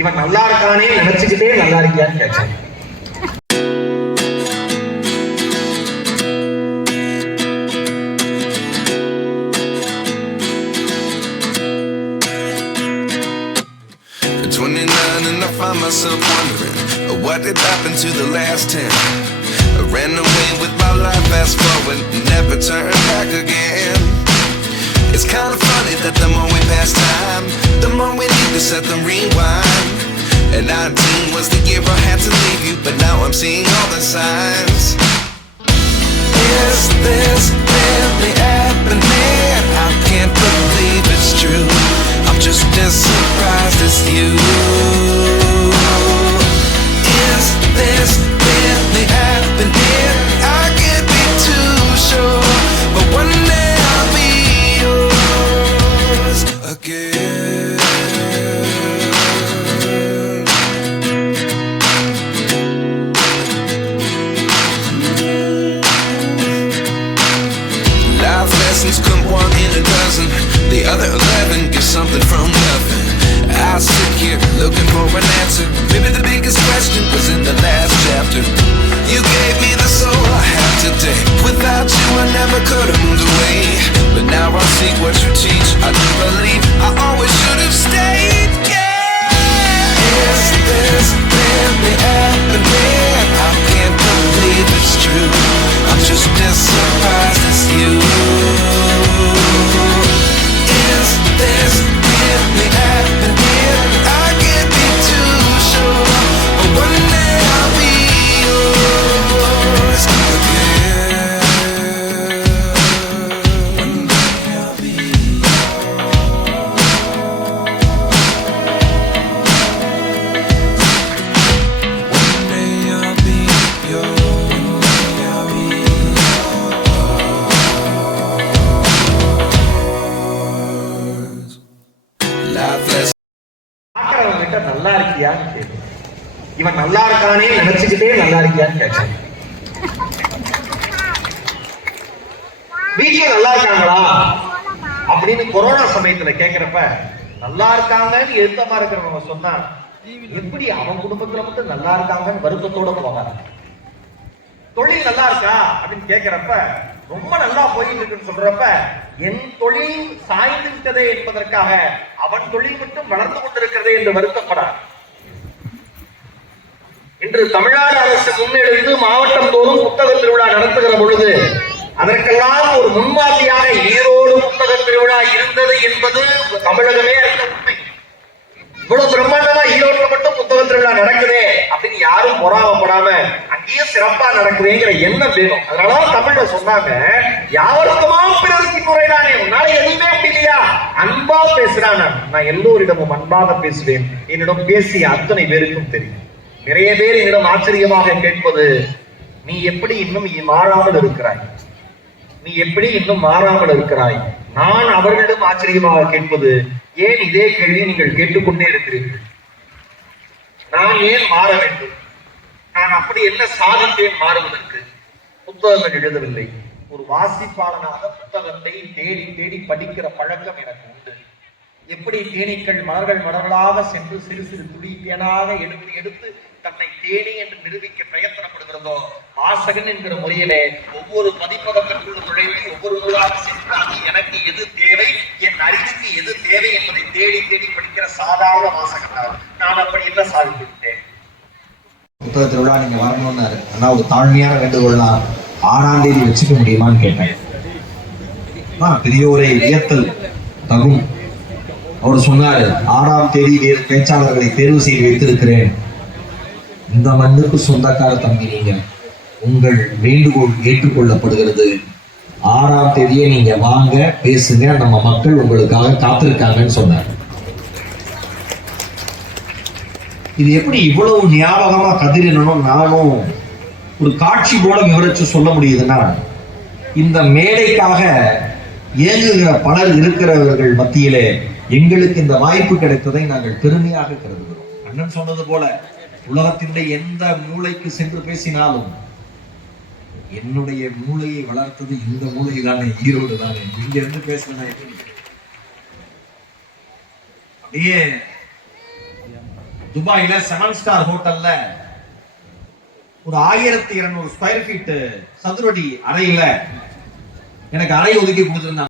இவன் நல்லா இருக்கானே நினைச்சுக்கிட்டே நல்லா இருக்கியான்னு கேட்கிறேன். Find myself wondering what did happen to the last 10. I ran away with my life, fast forward, never turn back again. It's kind of funny that the more we pass time, the more we need to set them rewind. And 19 was the year I had to leave you, but now I'm seeing all the signs. Is this really happening? I can't believe it's true. I'm just as surprised as you. Is this really happening? I can't be too sure, but one day I'll be yours again. Life lessons come one in a dozen. The other 11 get something from nothing. I sit here looking for an answer. Maybe the biggest question was in the last chapter. You gave me the soul I have today. Without you I never could have moved away. But now I see what you teach. I do believe I always should have stayed. Yeah. Is this really happening? I can't believe it's true. I'm just as surprised as you. Is this really happening? I can't be too sure, but one day I'll be yours again. One day I'll be yours. One day I'll be yours. I'll be yours. Life lesson. பார்க்கறவங்கிட்ட நல்லா இருக்கியான்னு கேட்கு. இவன் நல்லா இருக்கானே நினைச்சுக்கிட்டே நல்லா இருக்கியான்னு கேட்கிறேன். வீட்டுல நல்லா இருக்காங்களா அப்படின்னு கொரோனா சமயத்துல கேட்கிறப்ப நல்லா இருக்காங்கன்னு எழுத்தமா இருக்கிறவங்க சொன்னா எப்படி அவன் குடும்பத்துல மட்டும் நல்லா இருக்காங்கன்னு வருத்தத்தோட போவாங்க. தொழில் நல்லா இருக்கா அப்படின்னு கேட்கிறப்ப ரொம்ப நல்லா போயிட்டு இருக்குன்னு சொல்றப்ப என் தொழில் சாய்ந்து விட்டதே என்பதற்காக அவன் தொழில் மட்டும் வளர்ந்து கொண்டிருக்கிறதே என்று வருத்தப்படார். இன்று தமிழ்நாடு அரசு முன்னெடுத்து மாவட்டம் தோறும் புத்தக திருவிழா நடத்துகிற பொழுது அதற்கெல்லாம் ஒரு முன்மாதிரியாக ஈரோடு புத்தக திருவிழா இருந்தது என்பது தமிழகமே அறிந்த உண்மை. இவ்வளவு பிரம்மாண்டமா ஈரோடுல மட்டும் புத்தக திருவிழா நடக்குதே அப்படின்னு யாரும் பொறாமப்படாம அங்கேயும் சிறப்பா நடக்குதுங்கிற எண்ணம் வேணும். அதனால தமிழ்ல சொன்னாங்க, யாவருக்குமா பிறருக்கு குறைதானே, உன்னால எதுவுமே அப்படி இல்லையா, அன்பா பேசுறான். நான் எல்லோரிடமும் அன்பாக பேசுவேன். என்னிடம் பேசிய அத்தனை பேருக்கும் தெரியும். நிறைய பேர் என்னிடம் ஆச்சரியமாக கேட்பது, நீ எப்படி இன்னும் மாறாமல் இருக்கிறாய், நீ எப்படி இன்னும் மாறாமல் இருக்கிறாய். நான் அவர்களிடம் ஆச்சரியமாக கேட்பது, ஏன் இதே கேள்வி நீங்கள் கேட்டுக்கொண்டே இருக்கிறீர்கள், நான் ஏன் மாற வேண்டும், நான் அப்படி என்ன சாதித்தேன் மாறுவதற்கு. புத்தகங்கள் எழுதவில்லை, ஒரு வாசிப்பாளனாக புத்தகத்தை தேடி தேடி படிக்கிற பழக்கம் எனக்கு உண்டு. எப்படி தேனீக்கள் மலர்கள் மலர்களாக சென்று சிறு சிறு துளி தேனாக எடுத்து எடுத்து தன்னை தேனி என்று நிரூபிக்க பிரயத்தனப்படுகிறதோ, வாசகன் என்கிற முறையிலே ஒவ்வொரு பதிப்பகத்திற்குள் நுழைந்து ஒவ்வொரு நூலாக சென்று அது எனக்கு எது தேவை, என் அறிவுக்கு எது தேவை என்பதை தேடி தேடி படிக்கிற சாதாரண வாசகன் நான் அப்படி என்ன சாதித்துவிட்டேன். புத்தக திருவிழா நீங்க வரணும்னாரு. ஆனா ஒரு தாழ்மையான வேண்டுகோள்லாம் 6ஆம் தேதி வச்சுக்க முடியுமான்னு கேட்டேன். பெரியோரை வியத்தல் தகும். அவர் சொன்னாரு, 6ஆம் தேதி பேச்சாளர்களை தேர்வு செய்து வைத்திருக்கிறேன். இந்த மண்ணுக்கு சொந்தக்கார தம்பி நீங்க, உங்கள் வேண்டுகோள் ஏற்றுக்கொள்ளப்படுகிறது. 6ஆம் தேதியே நீங்க வாங்க, பேசுங்க, நம்ம மக்கள் உங்களுக்காக காத்திருக்காங்கன்னு சொன்னார். இது எப்படி இவ்வளவு ஞாபகமா கதிரனும் நானும் ஒரு காட்சி போல விவரிச்சு சொல்ல முடியுதுன்னா, இந்த மேடைக்காக ஏங்குகிற பலர் இருக்கிறவர்கள் மத்தியிலே எங்களுக்கு இந்த வாய்ப்பு கிடைத்ததை நாங்கள் பெருமையாக கருதுகிறோம். அண்ணன் சொன்னது போல உலகத்தினுடைய எந்த மூளைக்கு சென்று பேசினாலும் என்னுடைய மூளையை வளர்த்தது இந்த மூளை தானே, ஈரோடு தானே. இங்க இருந்து பேசுறேன் அப்படியே துபாயில 7 ஸ்டார் ஹோட்டல்ல ஒரு 1200 ஸ்கொயர் ஃபீட் சதுரடி அறையில எனக்கு அறை ஒதுக்கி கொடுத்திருந்தாங்க.